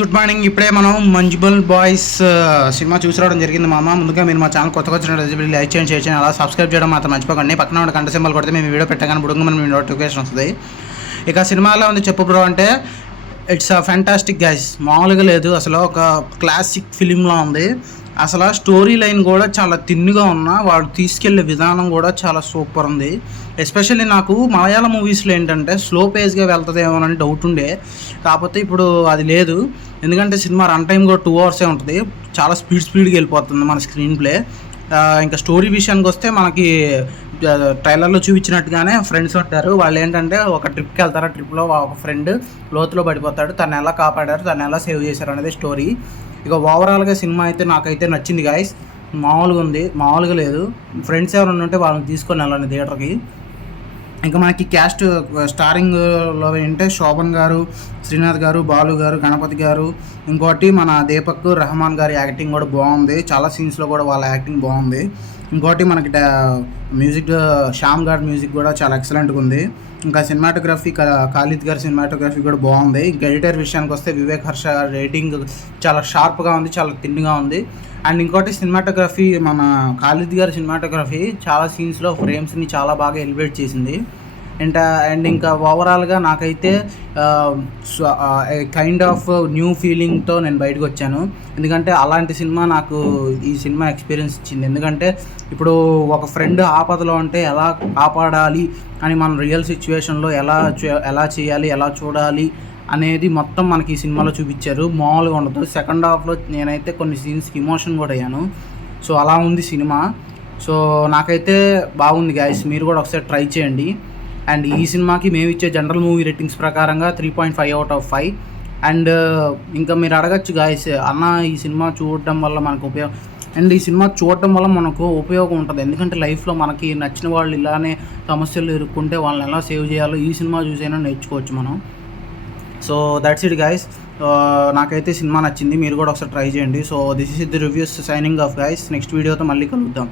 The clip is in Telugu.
Good morning. ఇప్పుడే మనం మంజుబల్ బాయ్స్ సినిమా చూసి రావడం జరిగింది మామ. ముందుగా మీరు మా ఛానల్ కొత్తగా వచ్చినట్టు లైక్ చేయండి, షేర్ చేయండి, అలా సబ్స్క్రైబ్ చేయడం మాత్రం మర్చిపోకండి. పక్కన ఉన్న గంట సింబల్ కొడితే మేము వీడియో పెట్టగానే బుడుగు మన నోటిఫికేషన్ వస్తుంది. ఇక సినిమాలో ఉంది చెప్పు బ్రో అంటే ఇట్స్ అ ఫ్యాంటాస్టిక్ గైస్. మామూలుగా లేదు అసలు, ఒక క్లాసిక్ ఫిలింలా ఉంది. అసలు స్టోరీ లైన్ కూడా చాలా తిన్నుగా ఉన్నా వాడు తీసుకెళ్లే విధానం కూడా చాలా సూపర్ ఉంది. ఎస్పెషల్లీ నాకు మలయాళ మూవీస్లో ఏంటంటే స్లో పేస్గా వెళ్తుందేమోనని డౌట్ ఉండే, కాకపోతే ఇప్పుడు అది లేదు. ఎందుకంటే సినిమా రన్ టైం కూడా 2 hours ఉంటుంది. చాలా స్పీడ్గా వెళ్ళిపోతుంది మన స్క్రీన్ ప్లే. ఇంకా స్టోరీ విషయానికి వస్తే మనకి ట్రైలర్లో చూపించినట్టుగానే ఫ్రెండ్స్ ఉంటారు. వాళ్ళు ఏంటంటే ఒక ట్రిప్కి వెళ్తారు. ఆ ట్రిప్లో ఒక ఫ్రెండ్ లోతులో పడిపోతాడు. తను ఎలా కాపాడారు, తను ఎలా సేవ్ చేశారు అనేది స్టోరీ. ఇక ఓవరాల్గా సినిమా అయితే నాకైతే నచ్చింది గాయస్. మామూలుగా ఉంది, మామూలుగా లేదు. ఫ్రెండ్స్ ఎవరైనా ఉంటే వాళ్ళని తీసుకొని వెళ్ళండి థియేటర్కి. ఇంకా మనకి క్యాస్ట్ స్టారింగ్లో ఏంటంటే శోభన్ గారు, శ్రీనాథ్ గారు, బాలు గారు, గణపతి గారు, ఇంకోటి మన దీపక్ రెహమాన్ గారి యాక్టింగ్ కూడా బాగుంది. చాలా సీన్స్లో కూడా వాళ్ళ యాక్టింగ్ బాగుంది. ఇంకోటి మనకి మ్యూజిక్ శ్యామ్ గారి మ్యూజిక్ కూడా చాలా ఎక్సలెంట్గా ఉంది. ఇంకా సినిమాటోగ్రఫీ ఖాళీద్ గారి సినిమాటోగ్రఫీ కూడా బాగుంది. ఇంకా ఎడిటర్ విషయానికి వస్తే వివేక్ హర్ష రేటింగ్ చాలా షార్ప్గా ఉంది, చాలా థిన్గా ఉంది. అండ్ ఇంకోటి సినిమాటోగ్రఫీ మన ఖాళీద్ గారి సినిమాటోగ్రఫీ చాలా సీన్స్లో ఫ్రేమ్స్ని చాలా బాగా ఎలివేట్ చేసింది. అండ్ ఇంకా ఓవరాల్గా నాకైతే కైండ్ ఆఫ్ న్యూ ఫీలింగ్తో నేను బయటకు వచ్చాను. ఎందుకంటే అలాంటి సినిమా నాకు ఈ సినిమా ఎక్స్పీరియన్స్ ఇచ్చింది. ఎందుకంటే ఇప్పుడు ఒక ఫ్రెండ్ ఆపదలో ఉంటే ఎలా కాపాడాలి అని మన రియల్ సిచ్యువేషన్లో ఎలా చేయాలి, ఎలా చూడాలి అనేది మొత్తం మనకి ఈ సినిమాలో చూపించారు. మామూలుగా ఉండదు. సెకండ్ హాఫ్లో నేనైతే కొన్ని సీన్స్కి ఎమోషన్ కూడా అయ్యాను. సో అలా ఉంది సినిమా. సో నాకైతే బాగుంది గాయస్, మీరు కూడా ఒకసారి ట్రై చేయండి. అండ్ ఈ సినిమాకి మేము ఇచ్చే జనరల్ మూవీ రేటింగ్స్ ప్రకారంగా 3.5 out of 5. అండ్ ఇంకా మీరు అడగచ్చు గాయస్, అన్న ఈ సినిమా చూడటం వల్ల మనకు ఉపయోగం, అండ్ ఈ సినిమా చూడటం వల్ల మనకు ఉపయోగం ఉంటుంది. ఎందుకంటే లైఫ్లో మనకి నచ్చిన వాళ్ళు ఇలానే సమస్యలు ఎదుర్కొంటే వాళ్ళని ఎలా సేవ్ చేయాలో ఈ సినిమా చూసైనా నేర్చుకోవచ్చు మనం. So that's it guys. నాకైతే సినిమా నచ్చింది, మీరు కూడా ఒకసారి ట్రై చేయండి. So this is the reviews signing off guys. Next వీడియోతో మళ్ళీ కలుద్దాం.